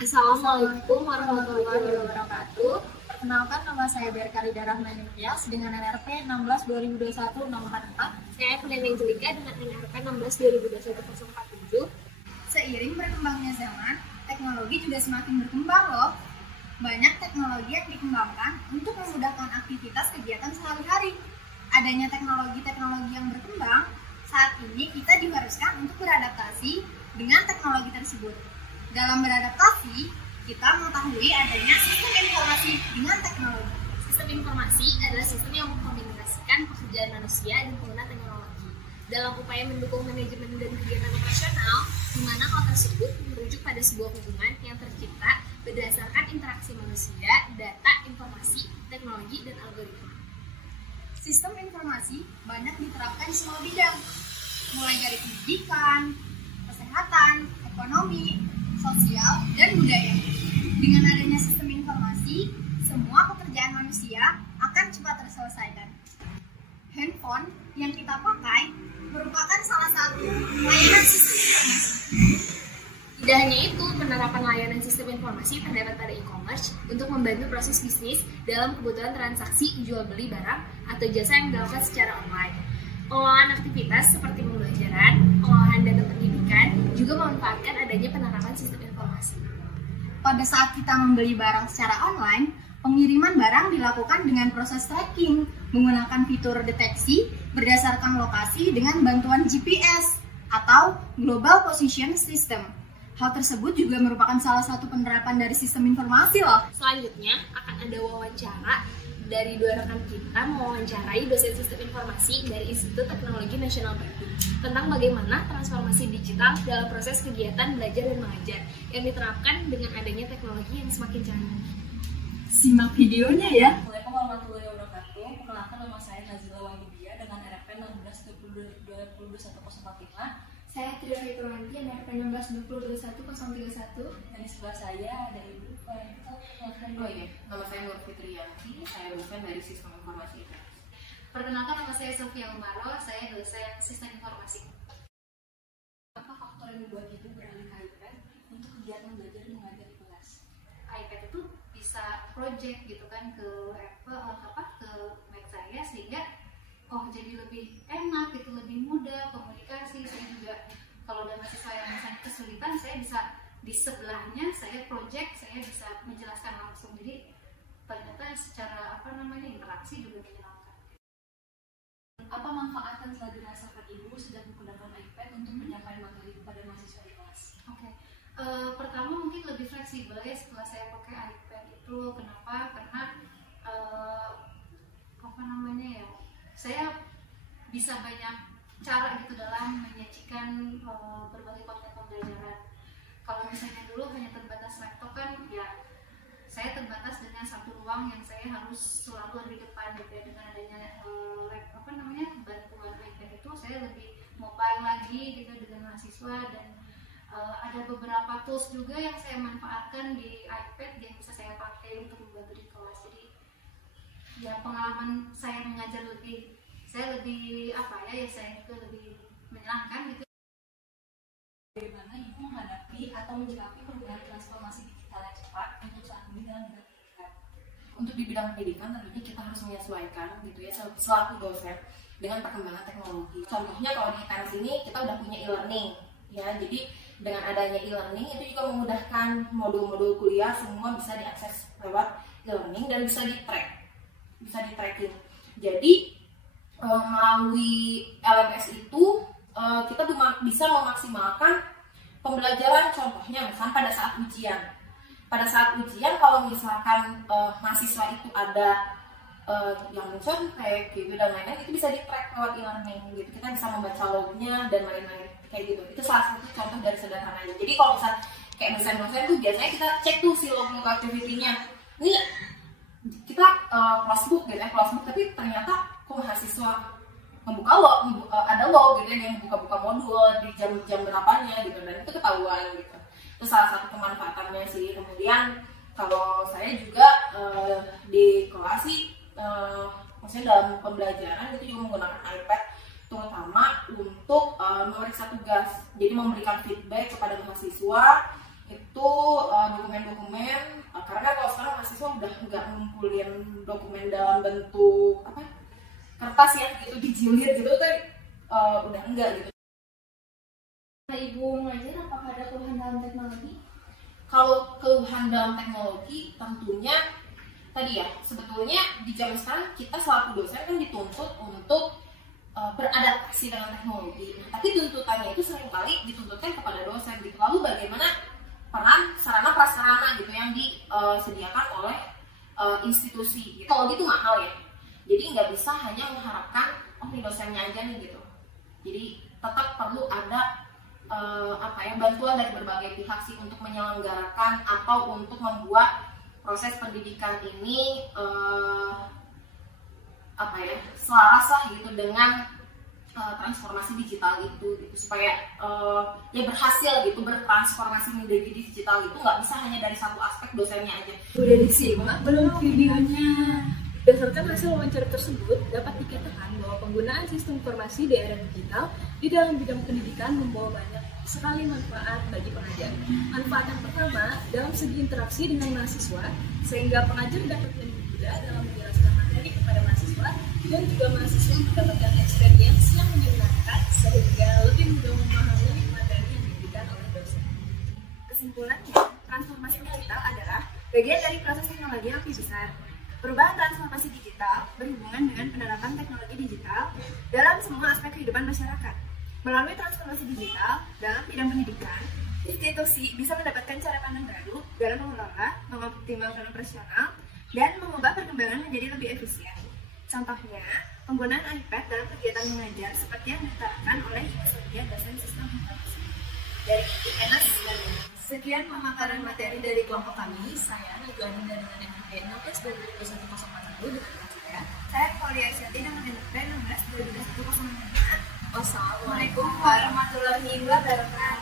Assalamualaikum warahmatullahi wabarakatuh. Perkenalkan, nama saya Berkarida Rahmani Nias dengan NRP 16 2021 nomor 4. Saya Feneng Jelika dengan NRP 16 2021 047. Seiring berkembangnya zaman, teknologi juga semakin berkembang loh. Banyak teknologi yang dikembangkan untuk memudahkan aktivitas kegiatan sehari-hari. Adanya teknologi-teknologi yang berkembang, saat ini kita diharuskan untuk beradaptasi dengan teknologi tersebut. Dalam beradaptasi, kita mengetahui adanya sistem informasi dengan teknologi. Sistem informasi adalah sistem yang mengkombinasikan pekerjaan manusia dan pengguna teknologi dalam upaya mendukung manajemen dan kegiatan operasional, di mana hal tersebut merujuk pada sebuah hubungan yang tercipta berdasarkan interaksi manusia, data, informasi, teknologi, dan algoritma. Sistem informasi banyak diterapkan di semua bidang, mulai dari pendidikan, kesehatan, ekonomi, sosial, dan budaya. Dengan adanya sistem informasi, semua pekerjaan manusia akan cepat terselesaikan. Handphone yang kita pakai merupakan salah satu layanan sistem informasi. Tidak hanya itu, penerapan layanan sistem informasi terdapat pada e-commerce untuk membantu proses bisnis dalam kebutuhan transaksi jual beli barang atau jasa yang dilakukan secara online. Pengelolaan aktivitas seperti pembelajaran, pengolahan data pendidikan juga memanfaatkan adanya penerapan sistem informasi. Pada saat kita membeli barang secara online, pengiriman barang dilakukan dengan proses tracking menggunakan fitur deteksi berdasarkan lokasi dengan bantuan GPS atau Global Position System. Hal tersebut juga merupakan salah satu penerapan dari sistem informasi loh. Selanjutnya akan ada wawancara dari dua rekan kita mewawancarai dosen sistem informasi dari Institut Teknologi Nasional Bandung tentang bagaimana transformasi digital dalam proses kegiatan belajar dan mengajar yang diterapkan dengan adanya teknologi yang semakin canggih. Simak videonya ya. Assalamualaikum warahmatullahi wabarakatuh. Perkenalkan, nama saya Nazila Wahyudia dengan RP 16 2021 045. Saya Tria Fitruanti, NRP 16 2021 031. Dan di sebelah saya ada Ibu. Nama saya Nur Fitriyanti, saya dosen dari Sistem Informasi. Perkenalkan, nama saya Sofia Umaro, saya dosen Sistem Informasi. Apa faktor yang membuat Ibu beralih ke iPad untuk kegiatan belajar dan mengajar di kelas? iPad itu bisa project gitu kan ke Mac saya, sehingga jadi lebih enak gitu, lebih mudah komunikasi. Saya juga kalau ada mahasiswa yang misalnya kesulitan, saya bisa di sebelahnya saya project, saya bisa menjelaskan langsung. Jadi ternyata secara interaksi juga menyenangkan. Apa manfaat yang telah dirasakan Ibu sejak menggunakan iPad untuk menyampaikan materi kepada mahasiswa di kelas? Pertama mungkin lebih fleksibel ya setelah saya pakai iPad itu. Kenapa? Karena saya bisa banyak cara gitu dalam menyajikan berbagai konten pembelajaran. Kalau misalnya dulu hanya terbatas laptop kan, ya saya terbatas dengan satu ruang yang saya harus selalu ada di depan gitu ya. Dengan adanya bantuan iPad itu, saya lebih mobile lagi gitu dengan mahasiswa, dan ada beberapa tools juga yang saya manfaatkan di iPad yang bisa saya pakai untuk membantu di kelas. Jadi ya pengalaman saya mengajar saya itu lebih menyenangkan gitu. Bagaimana Ibu menghadapi atau menyikapi perubahan transformasi digital yang cepat untuk saat ini dalam bidang pendidikan? Untuk di bidang pendidikan tentunya kita harus menyesuaikan gitu ya selaku dosen dengan perkembangan teknologi. Contohnya kalau di TENS ini kita udah punya e-learning ya, jadi dengan adanya e-learning itu juga memudahkan modul-modul kuliah semua bisa diakses lewat e-learning dan bisa di-tracking. Jadi melalui LMS itu kita bisa memaksimalkan pembelajaran. Contohnya misalnya pada saat ujian kalau misalkan mahasiswa itu ada yang kayak gitu dan lain-lain, itu bisa di-track lewat e-learning gitu. Kita bisa membaca lognya dan lain-lain kayak gitu. Itu salah satu contoh dari sederhananya. Jadi kalau misalnya kayak dosen-dosen tuh biasanya kita cek tuh si log activity-nya. Ini kita classbook gitu ya, tapi ternyata kok mahasiswa ngebuka ada log gitu ya, yang buka-buka modul di jam berapanya gitu, dan itu ketahuan gitu. Itu salah satu kemanfaatannya sih. Kemudian kalau saya juga di kelas sih maksudnya dalam pembelajaran itu juga menggunakan iPad terutama untuk memeriksa tugas. Jadi memberikan feedback kepada mahasiswa itu dokumen-dokumen, karena kalau sekarang mahasiswa udah nggak ngumpulin dokumen dalam bentuk apa kertas ya gitu dijilid gitu kan, udah enggak gitu. Ibu mengajar, apakah ada keluhan dalam teknologi? Kalau keluhan dalam teknologi tentunya tadi ya, sebetulnya di zaman sekarang kita selaku dosen kan dituntut untuk beradaptasi dengan teknologi. Tapi tuntutannya itu seringkali dituntutkan kepada dosen gitu. Lalu bagaimana peran sarana prasarana gitu yang disediakan oleh institusi gitu. Teknologi itu mahal ya. Jadi nggak bisa hanya mengharapkan nih dosennya aja nih gitu. Jadi tetap perlu ada bantuan dari berbagai pihak sih untuk menyelenggarakan atau untuk membuat proses pendidikan ini selaras lah gitu dengan transformasi digital itu gitu. Supaya ya berhasil gitu bertransformasi menjadi digital itu nggak bisa hanya dari satu aspek dosennya aja. Udah disimak belum videonya? Berdasarkan hasil wawancara tersebut, dapat dikatakan bahwa penggunaan sistem informasi di era digital di dalam bidang pendidikan membawa banyak sekali manfaat bagi pengajar. Manfaat yang pertama, dalam segi interaksi dengan mahasiswa, sehingga pengajar dapat lebih mudah dalam menjelaskan materi kepada mahasiswa, dan juga mahasiswa mendapatkan experience yang menyenangkan, sehingga lebih mudah memahami materi yang diberikan oleh dosen. Kesimpulannya, transformasi digital adalah bagian dari proses teknologi yang lebih besar. Perubahan transformasi digital berhubungan dengan penerapan teknologi digital dalam semua aspek kehidupan masyarakat. Melalui transformasi digital dalam bidang pendidikan, institusi bisa mendapatkan cara pandang baru dalam mengelola, mengoptimalkan operasional, dan mengubah perkembangan menjadi lebih efisien. Contohnya, penggunaan iPad dalam kegiatan mengajar seperti yang diterapkan oleh sebagian dosen sistem informasi. Dari INS dan Sekian pemaparan materi dari kelompok kami. Saya Najwa Dinda dengan NPK 16/2001 dengan saya Paulia Asyati dengan NPK 16/2005. Wassalamualaikum Warahmatullahi wabarakatuh.